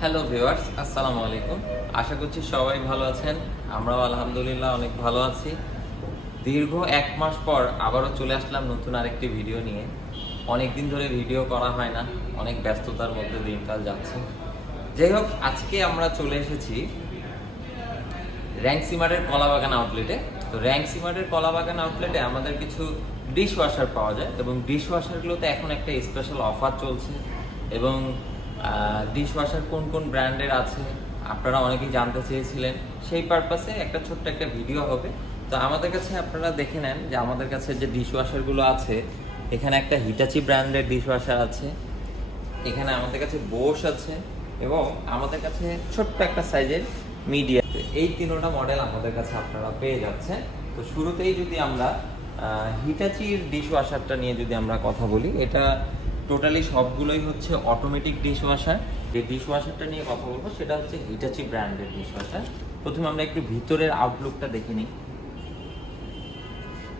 Hello viewers, আসসালামু আলাইকুম। আশা করছি সবাই ভালো আছেন। আমরাও আলহামদুলিল্লাহ অনেক ভালো আছি। দীর্ঘ 1 মাস পর আবারও চলে আসলাম নতুন আরেকটি ভিডিও নিয়ে। অনেক দিন ধরে ভিডিও করা হয় না, অনেক ব্যস্ততার মধ্যে দিনকাল যাচ্ছে। যাই হোক, আজকে আমরা চলে এসেছি র্যাঙ্কসিমারের কলাবাগান আউটলেটে। তো র্যাঙ্কসিমারের কলাবাগান আউটলেটে আমাদের কিছু ডিশ ওয়াশার পাওয়া যায় এবং ডিশ ওয়াশারগুলোতে এখন একটা স্পেশাল অফার চলছে। এবং ডিশ ওয়াশার কোন কোন ব্র্যান্ডের আছে আপনারা অনেকেই জানতে চেয়েছিলেন, সেই পারপাসে একটা ছোট্ট একটা ভিডিও হবে। তো আমাদের কাছে আপনারা দেখে নেন যে আমাদের কাছে যে ডিশ ওয়াশারগুলো আছে, এখানে একটা হিটাচি ব্র্যান্ডের ডিশ ওয়াশার আছে, এখানে আমাদের কাছে বোস আছে এবং আমাদের কাছে ছোট্ট একটা সাইজের মিডিয়া। এই তিনটা মডেল আমাদের কাছে আপনারা পেয়ে যাচ্ছেন। তো শুরুতেই যদি আমরা হিটাচির ডিশ ওয়াশারটা নিয়ে যদি আমরা কথা বলি, এটা টোটালি সবগুলোই হচ্ছে অটোমেটিক ডিশ ওয়াশার। যে ডিশ ওয়াশারটা নিয়ে কথা বলবো সেটা হচ্ছে হিটাচি ব্র্যান্ডের ডিশ ওয়াশার। প্রথমে আমরা একটু ভিতরের আউটলুকটা দেখে নিই।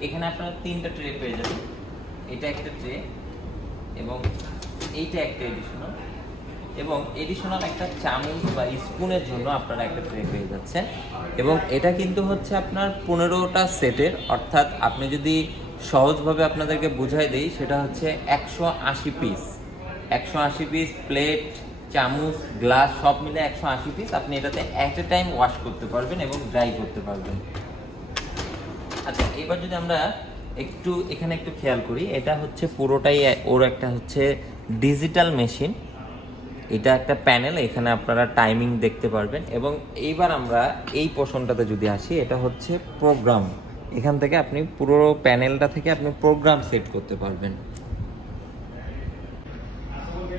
এখানে আপনারা 3টা ট্রে পেয়ে যাবেন। এটা একটা ট্রে এবং এইটা একটা এডিশনাল, এবং এডিশনাল একটা চামচ বা স্পুনের জন্য আপনারা একটা ট্রে পেয়ে যাচ্ছেন। এবং এটা কিন্তু হচ্ছে আপনার 15টা সেটের, অর্থাৎ আপনি যদি সহজভাবে আপনাদেরকে বুঝাই দেই সেটা হচ্ছে 180 পিস। 180 পিস প্লেট, চামচ, গ্লাস সব মিলে 180 পিস আপনি এটাতে এট এ টাইম ওয়াশ করতে পারবেন এবং ড্রাই করতে পারবেন। আচ্ছা, এবার যদি আমরা এখানে একটু খেয়াল করি, এটা হচ্ছে পুরোটাই ওর একটা হচ্ছে ডিজিটাল মেশিন। এটা একটা প্যানেল, এখানে আপনারা টাইমিং দেখতে পারবেন। এবং এইবার আমরা এই পোর্শনটাতে যদি আসি, এটা হচ্ছে প্রোগ্রাম। এখান থেকে আপনি পুরো প্যানেলটা থেকে আপনি প্রোগ্রাম সেট করতে পারবেন।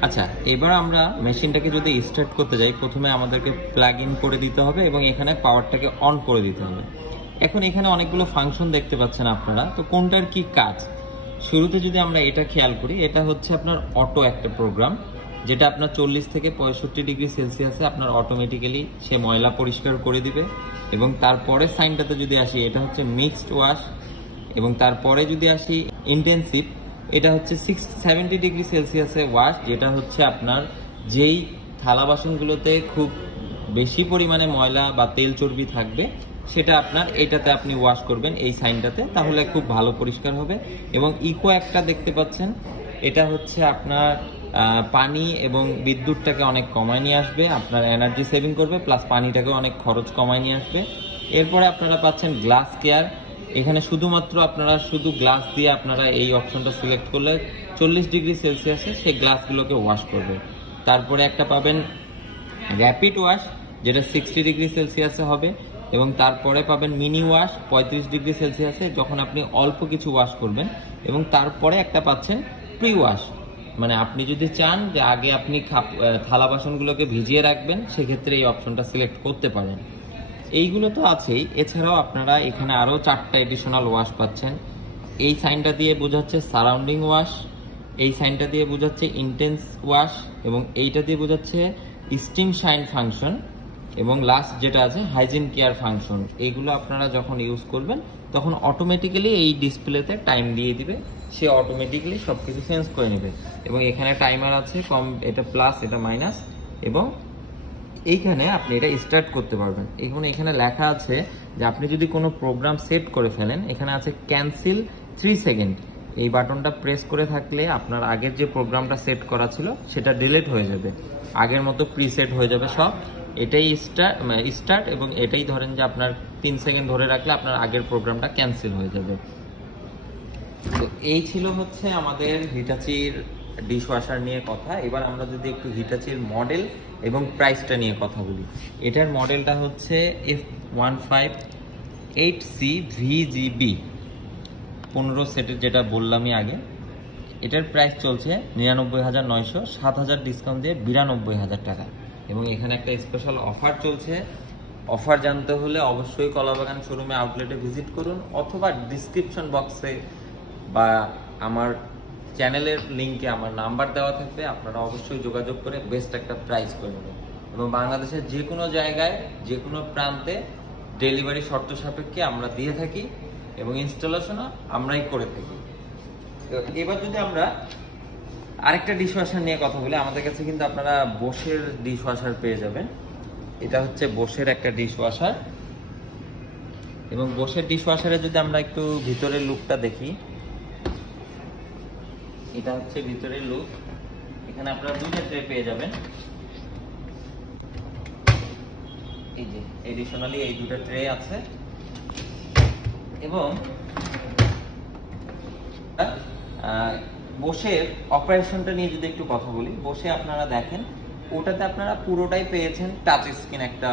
আচ্ছা, এবার আমরা মেশিনটাকে যদি স্টার্ট করতে যাই, প্রথমে আমাদেরকে প্লাগ ইন করে দিতে হবে এবং এখানে পাওয়ারটাকে অন করে দিতে হবে। এখন এখানে অনেকগুলো ফাংশন দেখতে পাচ্ছেন আপনারা, তো কোনটার কি কাজ? শুরুতে যদি আমরা এটা খেয়াল করি, এটা হচ্ছে আপনার অটো একটা প্রোগ্রাম, যেটা আপনার 40 থেকে 65 ডিগ্রি সেলসিয়াসে আপনার অটোমেটিক্যালি সে ময়লা পরিষ্কার করে দিবে। এবং তারপরে সাইনটাতে যদি আসি, এটা হচ্ছে মিক্সড ওয়াশ। এবং তারপরে যদি আসি ইন্টেন্সিভ, এটা হচ্ছে 70 ডিগ্রি সেলসিয়াসে ওয়াশ, যেটা হচ্ছে আপনার যেই থালা বাসনগুলোতে খুব বেশি পরিমাণে ময়লা বা তেল চর্বি থাকবে, সেটা আপনার এইটাতে আপনি ওয়াশ করবেন এই সাইনটাতে, তাহলে খুব ভালো পরিষ্কার হবে। এবং ইকো একটা দেখতে পাচ্ছেন, এটা হচ্ছে আপনার পানি এবং বিদ্যুৎটাকে অনেক কমায় নিয়ে আসবে, আপনার এনার্জি সেভিং করবে, প্লাস পানিটাকে অনেক খরচ কমায় নিয়ে আসবে। এরপরে আপনারা পাচ্ছেন গ্লাস কেয়ার। এখানে শুধুমাত্র আপনারা শুধু গ্লাস দিয়ে আপনারা এই অপশনটা সিলেক্ট করলে 40 ডিগ্রি সেলসিয়াসে সেই গ্লাসগুলোকে ওয়াশ করবে। তারপরে একটা পাবেন র্যাপিড ওয়াশ, যেটা 60 ডিগ্রি সেলসিয়াসে হবে। এবং তারপরে পাবেন মিনি ওয়াশ 35 ডিগ্রি সেলসিয়াসে, যখন আপনি অল্প কিছু ওয়াশ করবেন। এবং তারপরে একটা পাচ্ছেন প্রি ওয়াশ, মানে আপনি যদি চান যে আগে আপনি থালা বাসনগুলোকে ভিজিয়ে রাখবেন, সেক্ষেত্রে এই অপশনটা সিলেক্ট করতে পারেন। এইগুলো তো আছেই, এছাড়াও আপনারা এখানে আরও 4টা এডিশনাল ওয়াশ পাচ্ছেন। এই সাইনটা দিয়ে বোঝাচ্ছে সারাউন্ডিং ওয়াশ, এই সাইনটা দিয়ে বোঝাচ্ছে ইন্টেন্স ওয়াশ, এবং এইটা দিয়ে বোঝাচ্ছে স্টিম শাইন ফাংশন, এবং লাস্ট যেটা আছে হাইজিন কেয়ার ফাংশন। এইগুলো আপনারা যখন ইউজ করবেন তখন অটোমেটিক্যালি এই ডিসপ্লেতে টাইম দিয়ে দিবে, সে অটোমেটিক্যালি সবকিছু চেঞ্জ করে নেবে। এবং এখানে টাইমার আছে, কম, এটা প্লাস, এটা মাইনাস। এবং এইখানে আপনি এটা স্টার্ট করতে পারবেন। এখানে লেখা আছে যে আপনি যদি কোনো প্রোগ্রাম সেট করে ফেলেন, এখানে আছে ক্যান্সেল 3 সেকেন্ড। এই বাটনটা প্রেস করে থাকলে আপনার আগের যে প্রোগ্রামটা সেট করা ছিল সেটা ডিলিট হয়ে যাবে, আগের মতো প্রিসেট হয়ে যাবে সব। এটাই স্টার্ট, এবং এটাই ধরেন যে আপনার 3 সেকেন্ড ধরে রাখলে আপনার আগের প্রোগ্রামটা ক্যান্সেল হয়ে যাবে। তো এই ছিল হচ্ছে আমাদের হিটাচির ডিশ ওয়াশার নিয়ে কথা। এবার আমরা যদি একটু হিটাচির মডেল এবং প্রাইসটা নিয়ে কথা বলি। এটার মডেলটা হচ্ছে F158C VGB 15 সেটের, যেটা বললামই আগে। এটার প্রাইস চলছে 99,900, 7,000 ডিসকাউন্ট দিয়ে 92,000 টাকা। এবং এখানে একটা স্পেশাল অফার চলছে। অফার জানতে হলে অবশ্যই কলাবাগান শোরুমে আউটলেটে ভিজিট করুন, অথবা ডিসক্রিপশন বক্সে বা আমার চ্যানেলের লিঙ্কে আমার নাম্বার দেওয়া থাকবে, আপনারা অবশ্যই যোগাযোগ করে বেস্ট একটা প্রাইস করে নেবেন। এবং বাংলাদেশের যে কোনো জায়গায়, যে কোনো প্রান্তে ডেলিভারি শর্ত সাপেক্ষে আমরা দিয়ে থাকি, এবং ইনস্টলেশনও আমরাই করে থাকি। এবার যদি আমরা আরেকটা ডিশ ওয়াশার নিয়ে কথা বলি, আমাদের কাছে কিন্তু আপনারা বোশের ডিশ ওয়াশার পেয়ে যাবেন। এটা হচ্ছে বোশের একটা ডিশ ওয়াশার, এবং বোশের ডিশ ওয়াশারে যদি আমরা একটু ভিতরের লুকটা দেখি, এটা হচ্ছে ভিতরের লুক। এখানে আপনারা দুইটা ট্রে পেয়ে যাবেন, এই যে এডিশনালি এই দুটো ট্রে আছে। এবং বোশের অপারেশনটা নিয়ে যদি একটু কথা বলি, বসে আপনারা দেখেন ওটাতে আপনারা পুরোটাই পেয়েছেন টাচ স্ক্রিন একটা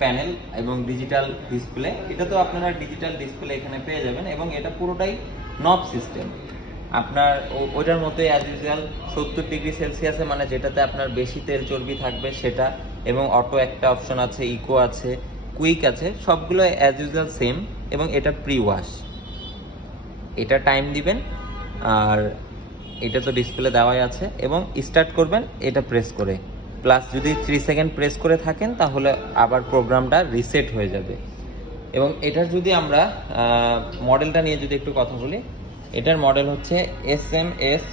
প্যানেল এবং ডিজিটাল ডিসপ্লে। এটা তো আপনারা ডিজিটাল ডিসপ্লে এখানে পেয়ে যাবেন, এবং এটা পুরোটাই নব সিস্টেম। আপনার ওইটার মতোই অ্যাজ ইউজুয়াল 70 ডিগ্রি সেলসিয়াসে, মানে যেটাতে আপনার বেশি তেল চর্বি থাকবে সেটা, এবং অটো একটা অপশন আছে, ইকো আছে, কুইক আছে, সবগুলো অ্যাজ ইউজুয়াল সেম। এবং এটা প্রি ওয়াশ, এটা টাইম দিবেন, আর এটা তো ডিসপ্লে দেওয়াই আছে। এবং স্টার্ট করবেন এটা প্রেস করে, প্লাস যদি 3 সেকেন্ড প্রেস করে থাকেন তাহলে আবার প্রোগ্রামটা রিসেট হয়ে যাবে। এবং এটার যদি আমরা মডেলটা নিয়ে যদি একটু কথা বলি, এটার মডেল হচ্ছে SMS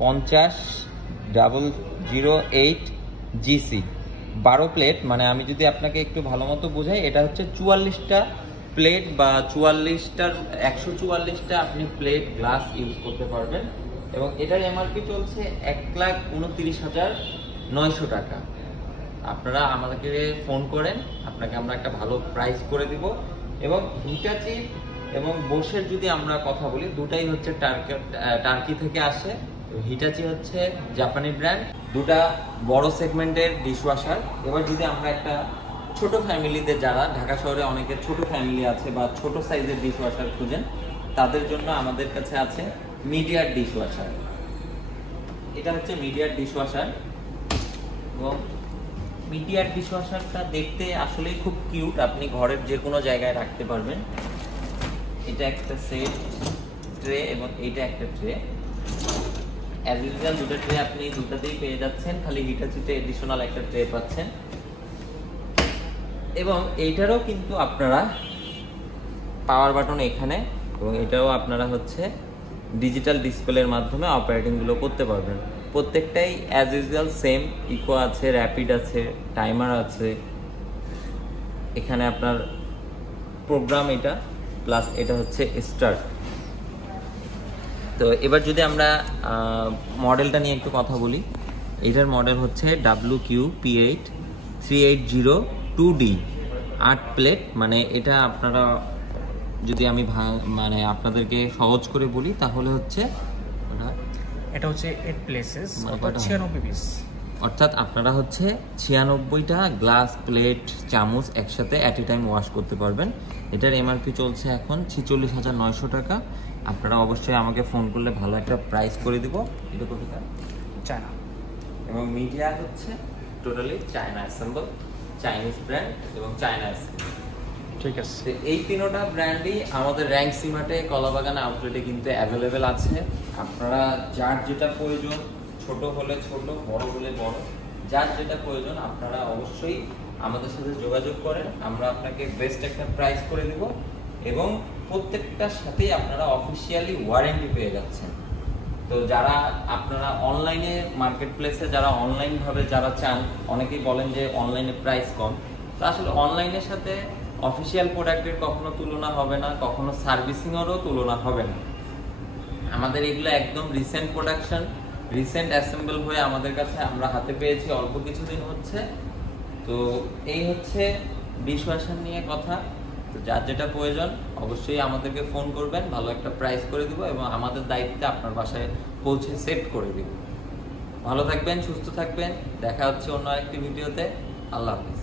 50-008 GC, 12 প্লেট। মানে আমি যদি আপনাকে একটু ভালো মতো বোঝাই, এটা হচ্ছে 44টা প্লেট বা 144টা আপনি প্লেট গ্লাস ইউজ করতে পারবেন। এবং এটার এমআরপি চলছে 1,29,900 টাকা। আপনারা আমাদেরকে ফোন করেন, আপনাকে আমরা একটা ভালো প্রাইস করে দিব। এবং হিটাচি এবং বোশের যদি আমরা কথা বলি, দুটাই হচ্ছে টার্কি থেকে আসে। হিটাচি হচ্ছে জাপানি ব্র্যান্ড, দুটা বড় সেগমেন্টের ডিশওয়াশার। এবার যদি আমরা একটা ছোট ফ্যামিলিতে, যারা ঢাকা শহরে অনেকের ছোট ফ্যামিলি আছে বা ছোট সাইজের ডিশওয়াশার খুঁজেন, তাদের জন্য আমাদের কাছে আছে মিডিয়ার ডিশওয়াশার। এটা হচ্ছে মিডিয়ার ডিশওয়াশার, এবং মিডিয়ার ডিশওয়াশারটা দেখতে আসলেই খুব কিউট, আপনি ঘরের যে কোনো জায়গায় রাখতে পারবেন। এটা একটা সেট ট্রে এবং এইটা একটা ট্রে। অ্যাজ ইউজুয়াল দুটো ট্রে আপনি দুটাতেই পেয়ে যাচ্ছেন, খালি হিটাচিতে এডিশনাল একটা ট্রে পাচ্ছেন। এবং এইটারও কিন্তু আপনারা পাওয়ার বাটন এখানে, এবং এটাও আপনারা হচ্ছে ডিজিটাল ডিসপ্লের মাধ্যমে অপারেটিংগুলো করতে পারবেন। প্রত্যেকটাই অ্যাজ ইউজুয়াল সেম, ইকো আছে, র্যাপিড আছে, টাইমার আছে। এখানে আপনার প্রোগ্রাম এটা, প্লাস এটা হচ্ছে স্টার্ট। তো এবার যদি আমরা মডেলটা নিয়ে একটু কথা বলি, এটার মডেল হচ্ছে WQP8 3802D, 8 প্লেট। মানে এটা আপনারা যদি আমি মানে আপনাদেরকে সহজ করে বলি তাহলে হচ্ছে এটা হচ্ছে 8 প্লেসেস, অর্থাৎ 96 পিস। অর্থাৎ আপনারা হচ্ছে 96টা গ্লাস, প্লেট, চামচ একসাথে অ্যাট এ টাইম ওয়াশ করতে পারবেন। এটার এমআরপি চলছে এখন 46,900 টাকা। আপনারা অবশ্যই আমাকে ফোন করলে ভালো একটা প্রাইস করে দিব। এটা কোথায়? চায়না। এবং মিডিয়া হচ্ছে totally China assemble, Chinese brand এবং চায়না অ্যাসেম্বল। ঠিক আছে, এই তিনোটা ব্র্যান্ডই আমাদের র্যাঙ্ক সিমার্টে, কলাবাগান আউটলেটে কিন্তু অ্যাভেলেবেল আছে। আপনারা যার যেটা প্রয়োজন, ছোট হলে ছোট, বড় হলে বড়, যার যেটা প্রয়োজন আপনারা অবশ্যই আমাদের সাথে যোগাযোগ করেন। আমরা আপনাকে বেস্ট একটা প্রাইস করে দিব, এবং প্রত্যেকটার সাথেই আপনারা অফিসিয়ালি ওয়ারেন্টি পেয়ে যাচ্ছেন। তো যারা আপনারা অনলাইনে মার্কেট প্লেসে, যারা অনলাইনভাবে যারা চান, অনেকেই বলেন যে অনলাইনে প্রাইস কম, তো আসলে অনলাইনের সাথে অফিসিয়াল প্রোডাক্টের কখনো তুলনা হবে না, কখনো সার্ভিসিংয়েরও তুলনা হবে না। আমাদের এগুলো একদম রিসেন্ট প্রোডাকশন, রিসেন্ট অ্যাসেম্বল হয়ে আমাদের কাছে আমরা হাতে পেয়েছি অল্প কিছুদিন হচ্ছে। তো এই হচ্ছে ডিশওয়াশার নিয়ে কথা। তো যার যেটা প্রয়োজন অবশ্যই আমাদেরকে ফোন করবেন, ভালো একটা প্রাইস করে দিব, এবং আমাদের দায়িত্বে আপনার বাসায় পৌঁছে সেট করে দিব। ভালো থাকবেন, সুস্থ থাকবেন, দেখা হচ্ছে অন্য আরেকটি ভিডিওতে। আল্লাহ হাফেজ।